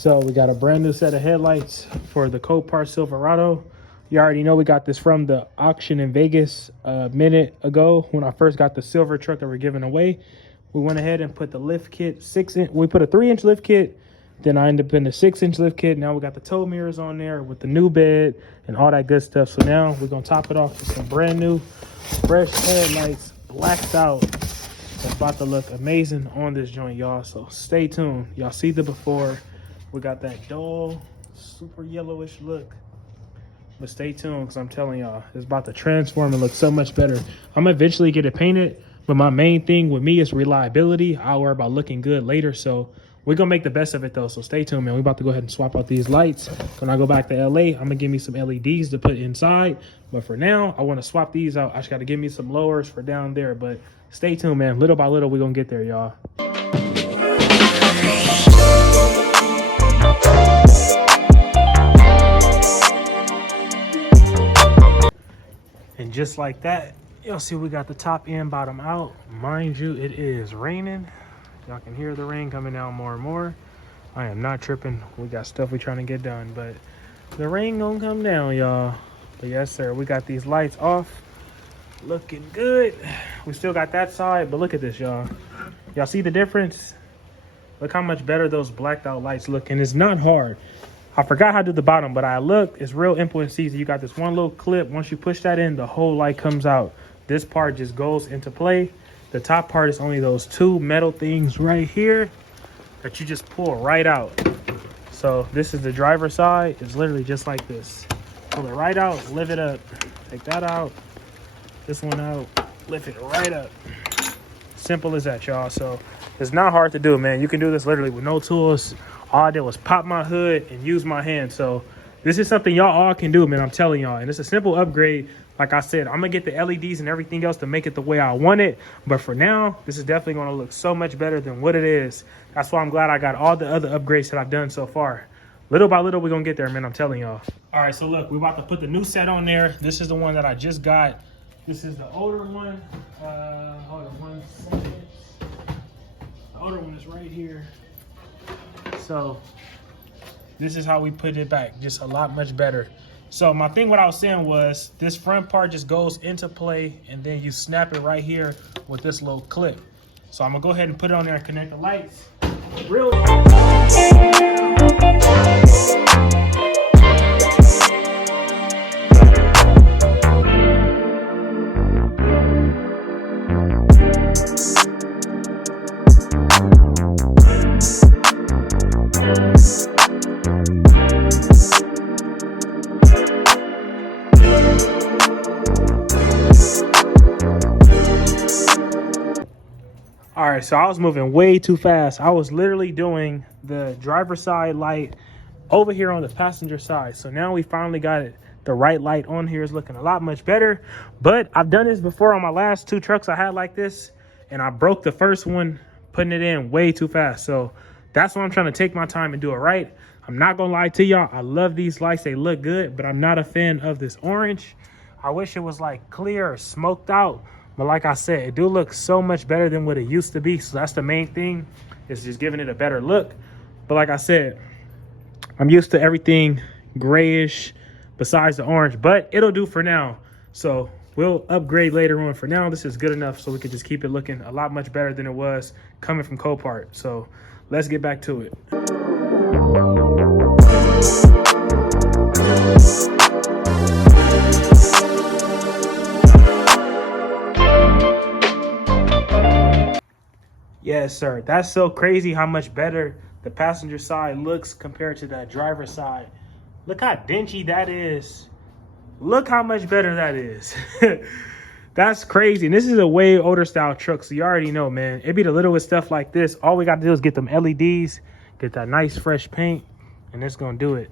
So we got a brand new set of headlights for the Copart Silverado. You already know we got this from the auction in Vegas a minute ago when I first got the silver truck that we're giving away. We went ahead and put the lift kit, we put a 3-inch lift kit, then I ended up in the 6-inch lift kit. Now we got the tow mirrors on there with the new bed and all that good stuff. So now we're gonna top it off with some brand new, fresh headlights, blacked out. It's about to look amazing on this joint, y'all. So stay tuned. Y'all see the before. We got that dull, super yellowish look. But stay tuned, because I'm telling y'all, it's about to transform and look so much better. I'm gonna eventually get it painted, but my main thing with me is reliability. I'll worry about looking good later. So we're gonna make the best of it though. So stay tuned, man. We're about to go ahead and swap out these lights. When I go back to LA, I'm gonna give me some LEDs to put inside. But for now, I wanna swap these out. I just gotta give me some lowers for down there. But stay tuned, man. Little by little, we're gonna get there, y'all. And just like that, y'all see we got the top and bottom out. Mind you, it is raining. Y'all can hear the rain coming down more and more. I am not tripping. We got stuff we're trying to get done, but the rain gonna come down, y'all. But yes, sir, we got these lights off. Looking good. We still got that side, but look at this, y'all. Y'all see the difference? Look how much better those blacked out lights look, and it's not hard. I forgot how to do the bottom, but I looked. It's real input easy. You got this one little clip. Once you push that in, the whole light comes out. This part just goes into play. The top part is only those two metal things right here that you just pull right out. So this is the driver's side. It's literally just like this. Pull it right out, lift it up. Take that out. This one out, lift it right up. Simple as that, y'all. So it's not hard to do, man. You can do this literally with no tools. All I did was pop my hood and use my hand. So this is something y'all all can do, man. I'm telling y'all. And it's a simple upgrade. Like I said, I'm going to get the LEDs and everything else to make it the way I want it. But for now, this is definitely going to look so much better than what it is. That's why I'm glad I got all the other upgrades that I've done so far. Little by little, we're going to get there, man. I'm telling y'all. All right, so look, we're about to put the new set on there. This is the one that I just got. This is the older one. Hold on 1 second. The older one is right here. So this is how we put it back, just a lot much better. So my thing, what I was saying was this front part just goes into play and then you snap it right here with this little clip. So I'm gonna go ahead and put it on there and connect the lights. Real. All right, so I was moving way too fast. I was literally doing the driver's side light over here on the passenger side. So now we finally got it. The right light on here is looking a lot much better. But I've done this before on my last 2 trucks I had like this, and I broke the first one putting it in way too fast. So that's why I'm trying to take my time and do it right. I'm not gonna lie to y'all. I love these lights. They look good, but I'm not a fan of this orange. I wish it was like clear or smoked out. But like I said, it do look so much better than what it used to be. So that's the main thing, is just giving it a better look. But like I said, I'm used to everything grayish besides the orange, but it'll do for now. So we'll upgrade later on. For now, this is good enough so we can just keep it looking a lot much better than it was coming from Copart. So let's get back to it. Yes, sir. That's so crazy how much better the passenger side looks compared to that driver's side. Look how dingy that is. Look how much better that is. That's crazy. And this is a way older style truck, so you already know, man. It be the littlest stuff like this. All we got to do is get them LEDs, get that nice fresh paint, and it's going to do it.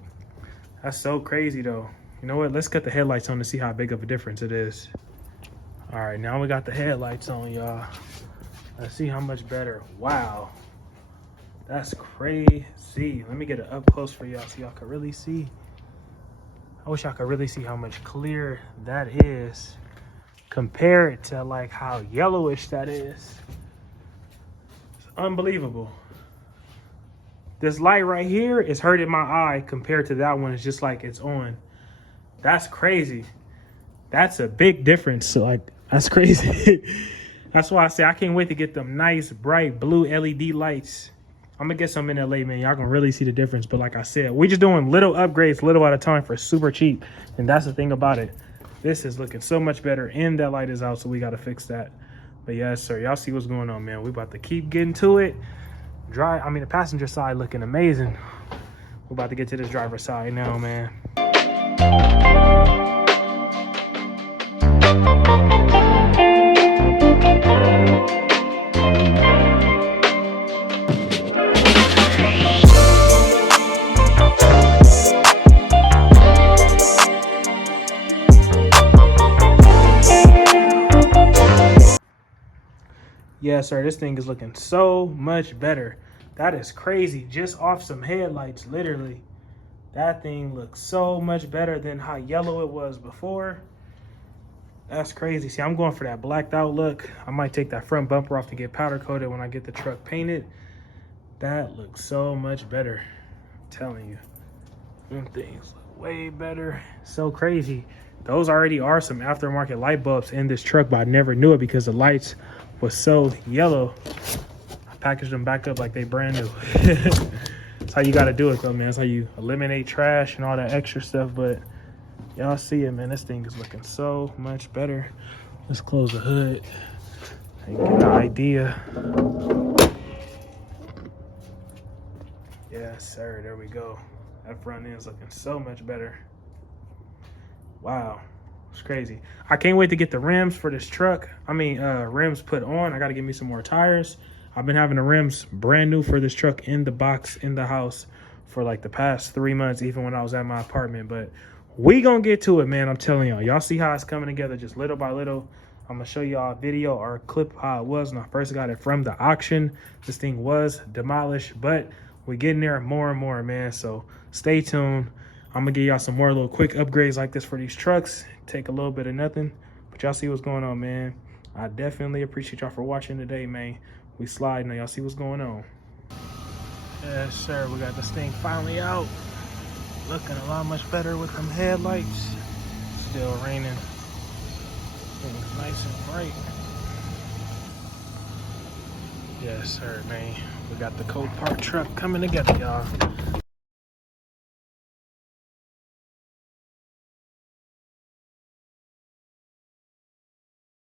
That's so crazy, though. You know what? Let's cut the headlights on to see how big of a difference it is. All right, now we got the headlights on, y'all. Let's see how much better. Wow. That's crazy. Let me get it up close for y'all so y'all can really see. I wish I could really see how much clearer that is. Compare it to like how yellowish that is. It's unbelievable. This light right here is hurting my eye compared to that one. It's just like it's on. That's crazy. That's a big difference. So like, that's crazy. That's why I say I can't wait to get them nice, bright blue LED lights. I'm gonna get some in LA, man. Y'all can really see the difference. But like I said, we just doing little upgrades, little at a time for super cheap. And that's the thing about it. This is looking so much better, and that light is out, so we gotta fix that. But yes, sir, y'all see what's going on, man. We about to keep getting to it. The passenger side looking amazing. We're about to get to this driver's side now, man. Yes, sir, this thing is looking so much better. That is crazy. Just off some headlights, literally. That thing looks so much better than how yellow it was before. That's crazy. See, I'm going for that blacked out look. I might take that front bumper off to get powder coated when I get the truck painted. That looks so much better. I'm telling you. Them things look way better. So crazy. Those already are some aftermarket light bulbs in this truck, but I never knew it because the lights was so yellow. I packaged them back up like they brand new. That's how you got to do it though, man. That's how you eliminate trash and all that extra stuff. But y'all see it, man. This thing is looking so much better. Let's close the hood and get an idea. Yes, sir. There we go. That front end is looking so much better. Wow. It's crazy. I can't wait to get the rims for this truck. Rims put on. I got to get me some more tires. I've been having the rims brand new for this truck in the box in the house for like the past 3 months, even when I was at my apartment. But we gonna get to it, man. I'm telling y'all. Y'all see how it's coming together just little by little. I'm gonna show y'all a video or a clip how it was when I first got it from the auction. This thing was demolished, but we're getting there more and more, man. So stay tuned. I'm gonna give y'all some more little quick upgrades like this for these trucks. Take a little bit of nothing, but y'all see what's going on, man. I definitely appreciate y'all for watching today, man. We sliding, y'all see what's going on. Yes, sir, we got this thing finally out. Looking a lot much better with them headlights. Still raining. Things nice and bright. Yes, sir, man. We got the Copart truck coming together, y'all.